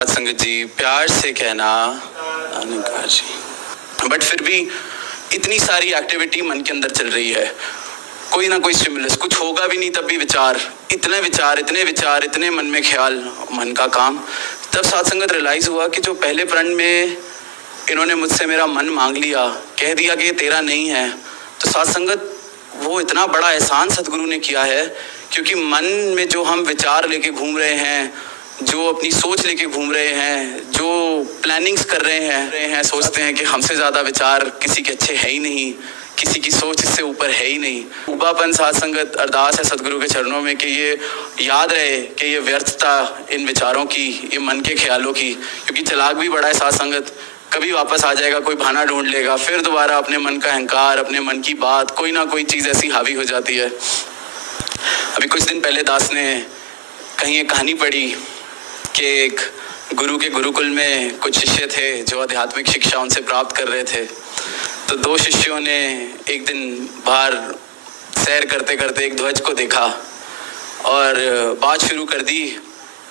संगत जी प्यार से कहना अनुकार जी, बट फिर भी इतनी सारी एक्टिविटी मन के अंदर चल रही है, कोई ना कोई स्टिमुलस, कुछ होगा भी नहीं तब भी विचार, इतने मन में ख्याल, मन का काम। तब साथ संगत रियलाइज हुआ कि जो पहले प्रण में इन्होंने मुझसे मेरा मन मांग लिया, कह दिया कि ये तेरा नहीं है, तो साथ संगत वो इतना बड़ा एहसान सदगुरु ने किया है, क्योंकि मन में जो हम विचार लेके घूम रहे हैं, जो अपनी सोच लेके घूम रहे हैं, जो प्लानिंग्स कर रहे हैं, सोचते हैं कि हमसे ज़्यादा विचार किसी के अच्छे है ही नहीं, किसी की सोच इससे ऊपर है ही नहीं। उबापन साथ संगत अरदास है सदगुरु के चरणों में कि ये याद रहे कि ये व्यर्थता इन विचारों की, ये मन के ख्यालों की, क्योंकि चलाक भी बड़ा है साथ संगत, कभी वापस आ जाएगा, कोई बहाना ढूंढ लेगा, फिर दोबारा अपने मन का अहंकार, अपने मन की बात, कोई ना कोई चीज़ ऐसी हावी हो जाती है। अभी कुछ दिन पहले दास ने कहीं एक कहानी पढ़ी कि एक गुरु के गुरुकुल में कुछ शिष्य थे जो आध्यात्मिक शिक्षा उनसे प्राप्त कर रहे थे। तो दो शिष्यों ने एक दिन बाहर सैर करते करते एक ध्वज को देखा और बात शुरू कर दी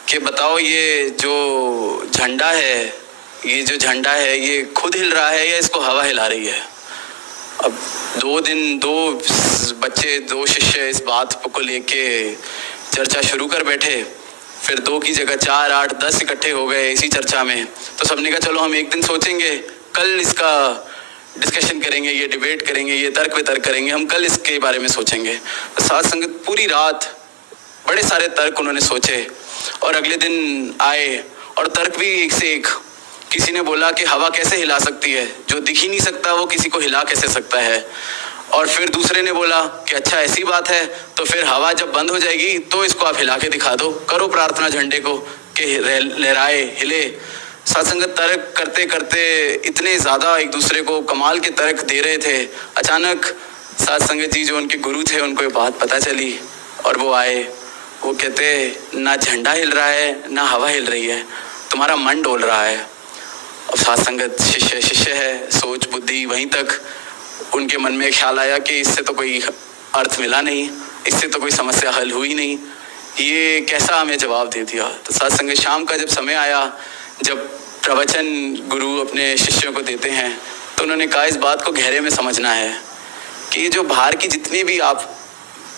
कि बताओ ये जो झंडा है ये खुद हिल रहा है या इसको हवा हिला रही है। अब दो शिष्य इस बात को लेके चर्चा शुरू कर बैठे। फिर 2 की जगह 4, 8, 10 इकट्ठे हो गए इसी चर्चा में। तो सबने कहा चलो हम एक दिन सोचेंगे, कल इसका डिस्कशन करेंगे, ये डिबेट करेंगे, ये तर्क वितर्क करेंगे, हम कल इसके बारे में सोचेंगे। तो साथ संगत पूरी रात बड़े सारे तर्क उन्होंने सोचे और अगले दिन आए और तर्क भी एक से एक। किसी ने बोला कि हवा कैसे हिला सकती है, जो दिख ही नहीं सकता वो किसी को हिला कैसे सकता है। और फिर दूसरे ने बोला कि अच्छा ऐसी बात है तो फिर हवा जब बंद हो जाएगी तो इसको आप हिला के दिखा दो, करो प्रार्थना झंडे को कि लहराए, हिले। सत्संगत तर्क करते करते इतने ज़्यादा एक दूसरे को कमाल के तर्क दे रहे थे, अचानक सत्संगत जी जो उनके गुरु थे उनको ये बात पता चली और वो आए। वो कहते ना झंडा हिल रहा है ना हवा हिल रही है, तुम्हारा मन डोल रहा है। अब सत्संगत शिष्य है, सोच बुद्धि वहीं तक। उनके मन में ख्याल आया कि इससे तो कोई अर्थ मिला नहीं, इससे तो कोई समस्या हल हुई नहीं, ये कैसा हमें जवाब दे दिया। तो सत्संग शाम का जब समय आया, जब प्रवचन गुरु अपने शिष्यों को देते हैं, तो उन्होंने कहा इस बात को गहरे में समझना है कि ये जो बाहर की जितनी भी आप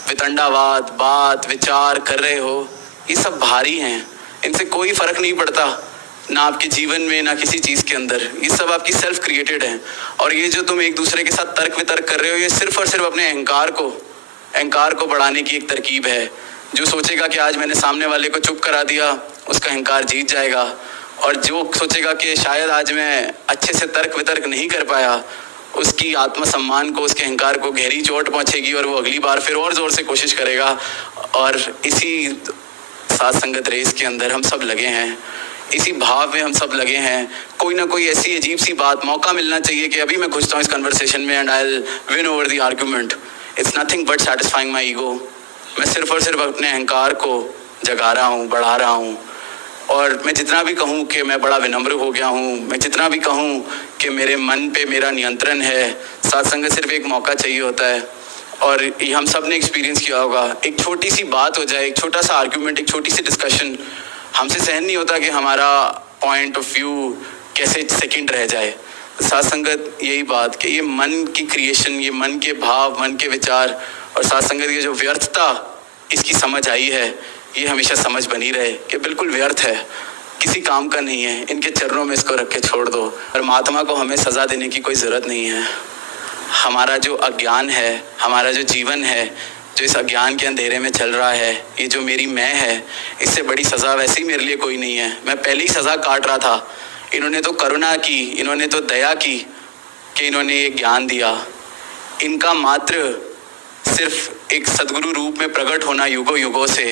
वितंडावाद, बात, विचार कर रहे हो, ये सब बाहरी हैं, इनसे कोई फर्क नहीं पड़ता ना आपके जीवन में ना किसी चीज़ के अंदर। ये सब आपकी सेल्फ क्रिएटेड है। और ये जो तुम एक दूसरे के साथ तर्क वितर्क कर रहे हो, ये सिर्फ और सिर्फ अपने अहंकार को बढ़ाने की एक तरकीब है। जो सोचेगा कि आज मैंने सामने वाले को चुप करा दिया, उसका अहंकार जीत जाएगा। और जो सोचेगा कि शायद आज मैं अच्छे से तर्क वितर्क नहीं कर पाया, उसकी आत्मसम्मान को, उसके अहंकार को गहरी चोट पहुँचेगी और वो अगली बार फिर और ज़ोर से कोशिश करेगा। और इसी साथ संगत रेस के अंदर हम सब लगे हैं, इसी भाव में हम सब लगे हैं। कोई ना कोई ऐसी अजीब सी बात, मौका मिलना चाहिए कि अभी मैं घुसता हूँ इस कन्वर्सेशन में and I will win over the argument. It's nothing but satisfying my ego. मैं सिर्फ और सिर्फ अपने अहंकार को जगा रहा हूँ, बढ़ा रहा हूँ। और मैं जितना भी कहूँ कि मैं बड़ा विनम्र हो गया हूँ, मैं जितना भी कहूँ कि मेरे मन पे मेरा नियंत्रण है, सत्संग सिर्फ एक मौका चाहिए होता है। और ये हम सब ने एक्सपीरियंस किया होगा। एक छोटी सी बात हो जाए, एक छोटा सा आर्गुमेंट, एक छोटी सी डिस्कशन, हमसे सहन नहीं होता कि हमारा पॉइंट ऑफ व्यू कैसे सेकंड रह जाए। साथ संगत यही बात कि ये मन की क्रिएशन, ये मन के भाव, मन के विचार और साथ संगत की जो व्यर्थता इसकी समझ आई है, ये हमेशा समझ बनी रहे कि बिल्कुल व्यर्थ है, किसी काम का नहीं है, इनके चरणों में इसको रख के छोड़ दो। परमात्मा को हमें सज़ा देने की कोई ज़रूरत नहीं है। हमारा जो अज्ञान है, हमारा जो जीवन है, जो इस अज्ञान के अंधेरे में चल रहा है, ये जो मेरी मैं है, इससे बड़ी सज़ा वैसे ही मेरे लिए कोई नहीं है। मैं पहले ही सज़ा काट रहा था। इन्होंने तो करुणा की, इन्होंने तो दया की कि इन्होंने ये ज्ञान दिया। इनका मात्र सिर्फ एक सदगुरु रूप में प्रकट होना युगों युगों से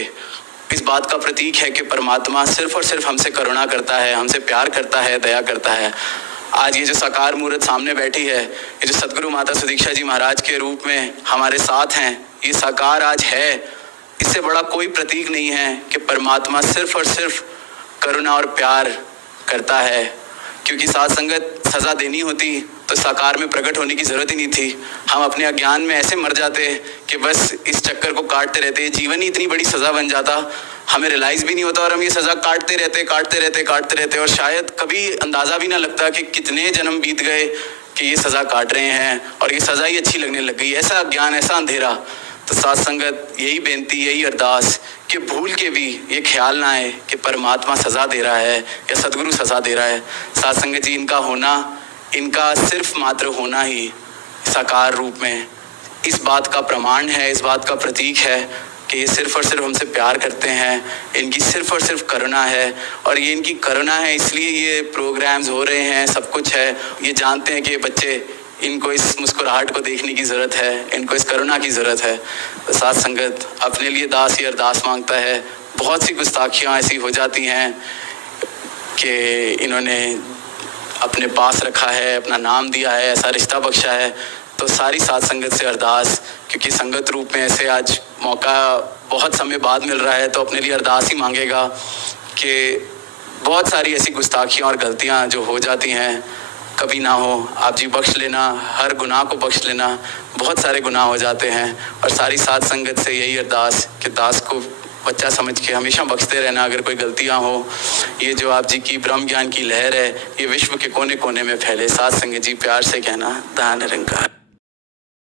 इस बात का प्रतीक है कि परमात्मा सिर्फ और सिर्फ हमसे करुणा करता है, हमसे प्यार करता है, दया करता है। आज ये जो साकार मूर्त सामने बैठी है, ये जो सदगुरु माता सुदीक्षा जी महाराज के रूप में हमारे साथ हैं, ये साकार आज है, इससे बड़ा कोई प्रतीक नहीं है कि परमात्मा सिर्फ और सिर्फ करुणा और प्यार करता है। क्योंकि साथ संगत सज़ा देनी होती तो साकार में प्रकट होने की ज़रूरत ही नहीं थी। हम अपने अज्ञान में ऐसे मर जाते कि बस इस चक्कर को काटते रहते, जीवन ही इतनी बड़ी सज़ा बन जाता, हमें रियलाइज़ भी नहीं होता और हम ये सज़ा काटते रहते और शायद कभी अंदाज़ा भी ना लगता कि कितने जन्म बीत गए कि ये सज़ा काट रहे हैं और ये सज़ा ही अच्छी लगने लग गई। ऐसा अज्ञान, ऐसा अंधेरा। तो साथ संगत यही बेनती, यही अरदास कि भूल के भी ये ख्याल ना आए कि परमात्मा सज़ा दे रहा है या सदगुरु सज़ा दे रहा है। साथ संगत जी, इनका होना, इनका सिर्फ मात्र होना ही साकार रूप में इस बात का प्रमाण है, इस बात का प्रतीक है कि ये सिर्फ और सिर्फ हमसे प्यार करते हैं। इनकी सिर्फ और सिर्फ करुणा है और ये इनकी करुणा है, इसलिए ये प्रोग्राम्स हो रहे हैं, सब कुछ है। ये जानते हैं कि ये बच्चे, इनको इस मुस्कुराहट को देखने की ज़रूरत है, इनको इस करुणा की ज़रूरत है। तो साथ संगत, अपने लिए दास ही अरदास मांगता है। बहुत सी गुस्ताखियाँ ऐसी हो जाती हैं कि इन्होंने अपने पास रखा है, अपना नाम दिया है, ऐसा रिश्ता बख्शा है। तो सारी साथ संगत से अरदास, क्योंकि संगत रूप में ऐसे आज मौका बहुत समय बाद मिल रहा है, तो अपने लिए अरदास ही मांगेगा कि बहुत सारी ऐसी गुस्ताखियाँ और गलतियाँ जो हो जाती हैं कभी ना हो। आप जी बख्श लेना, हर गुनाह को बख्श लेना। बहुत सारे गुनाह हो जाते हैं और सारी साथ संगत से यही अरदास कि दास को बच्चा समझ के हमेशा बख्शते रहना अगर कोई गलतियां हो। ये जो आप जी की ब्रह्म ज्ञान की लहर है, ये विश्व के कोने कोने में फैले। साथ संगत जी, प्यार से कहना, दान निरंकार।